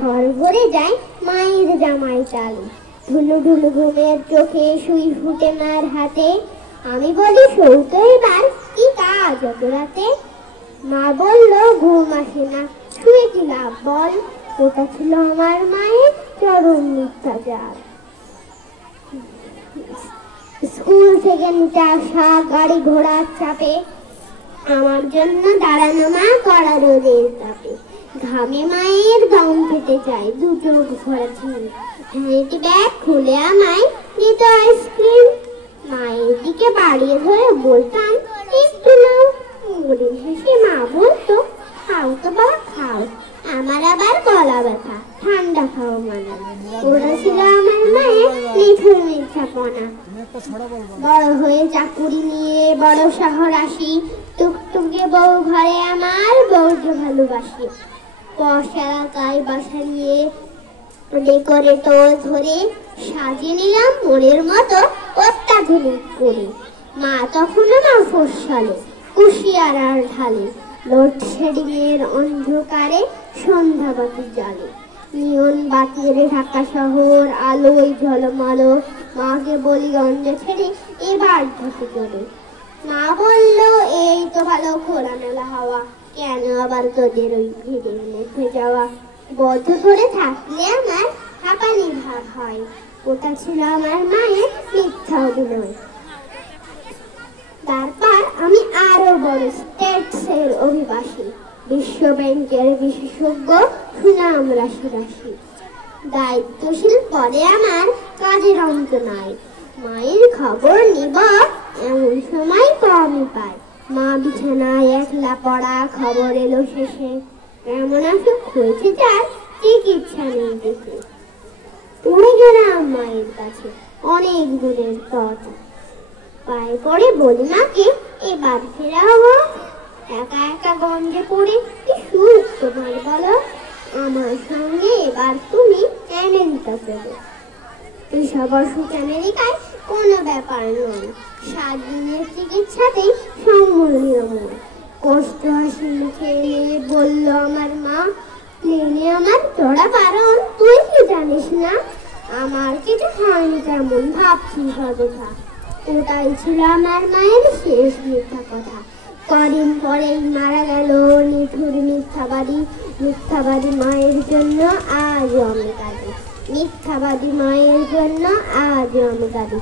ঘর ভরে যায় মায়ের জামাই চালু। ঢুলু ঢুলু ঘুমের চোখে সুই ফুটে মার হাতে। আমি বলি সৌতো এবার কি কাজ অত রাতে? মা বলল ঘুম আসে না, শুয়ে কি লাভ বল? ওটা ছিল আমার মায়ের চরম মিথ্যাচার। স্কুল থেকে নিতে আসা গাড়ি ঘোড়ার চাপে আমার জন্য দাঁড়ানো মা কড়া রোদের তাপে। ঘামে মায়ের দম ফেটে যায়, দু চোখ ভরা ঝিল। ভ্যানিটি ব্যাগ খুলে আমায় দিত আইসক্রিম। মায়ের দিকে বাড়িয়ে ধরে বলতাম একটু নাও। মরিন হেসে মা বলতো খাও তো বাবা খাও। আমার আবার গলা ব্যথা, ঠান্ডা খাও মানে। ওরা ছিল আমার মায়ের নিঠুর মিথ্যাপনা। বড় হয়ে চাকুরি নিয়ে বড় শহর আসি, টুকটুকে বউ ঘরে আমার বউকে ভালোবাসি। পশ এলাকায় বাসা নিয়ে ডেকোরেটর ধরে সাজিয়ে নিলাম মনের মতো অত্যাধুনিক করে। মা তখন আমার ফসলে কুশিয়ার আর ঢালে, লোডশেডিং এর অন্ধকারে সন্ধ্যাবাতি জ্বালে। নিয়ন বাতির ঢাকা শহর আলোয় ঝলমলো। মাকে বলি গঞ্জ ছেড়ে এবার ঢুকে চলে। মা বলল এই তো ভালো খোলামেলা হাওয়া, কেন আবার তোদের ওই ভিড়ের মধ্যে যাওয়া? বদ্ধ করে থাকলে আমার হাঁপানি ভাব হয়। ওটা ছিল আমার মায়ের মিথ্যা অভিনয়। তারপর আমি আরো বড় স্টেটসের অভিবাসী, বিশ্ব ব্যাংকের বিশেষজ্ঞ, সুনাম রাশি রাশি। দায়িত্বশীল পদে আমার কাজের অন্ত নাই। মায়ের খবর নিব এমন সময় কমই পাই। মা বিছানায় একলা পড়া, খবর এলো শেষে এমন অসুখ হয়েছে যার চিকিৎসা নেই দেশে। পড়ে গেলাম মায়ের কাছে অনেক দূরের পথ। পায়ে পড়ে বলি মাকে এবার ফেরাবো। একা একা গঞ্জে পড়ে কি সুখ তোমার বলো? আমার সঙ্গে এবার তুমি আমেরিকা চলো। এসব অসুখ আমেরিকায় কোনো ব্যাপার নয়, 7 দিনের চিকিৎসাতেই সম্মূল্য নয়। কষ্ট হাসি মুখে নিয়ে বলল আমার মা, প্লেনে আমার চড়া বারণ, তুই কি জানিস না? আমার কিছু হয়নি তেমন, ভাবছিস অযথা। ওটাই ছিল আমার মায়ের শেষ মিথ্যা কথা। কদিন পরেই মারা গেল নিঠুর মিথ্যাবাদী। মিথ্যাবাদী মায়ের জন্য আজও আমি কাঁদি। মিথ্যাবাদী মায়ের জন্য আজও আমি কাঁদি।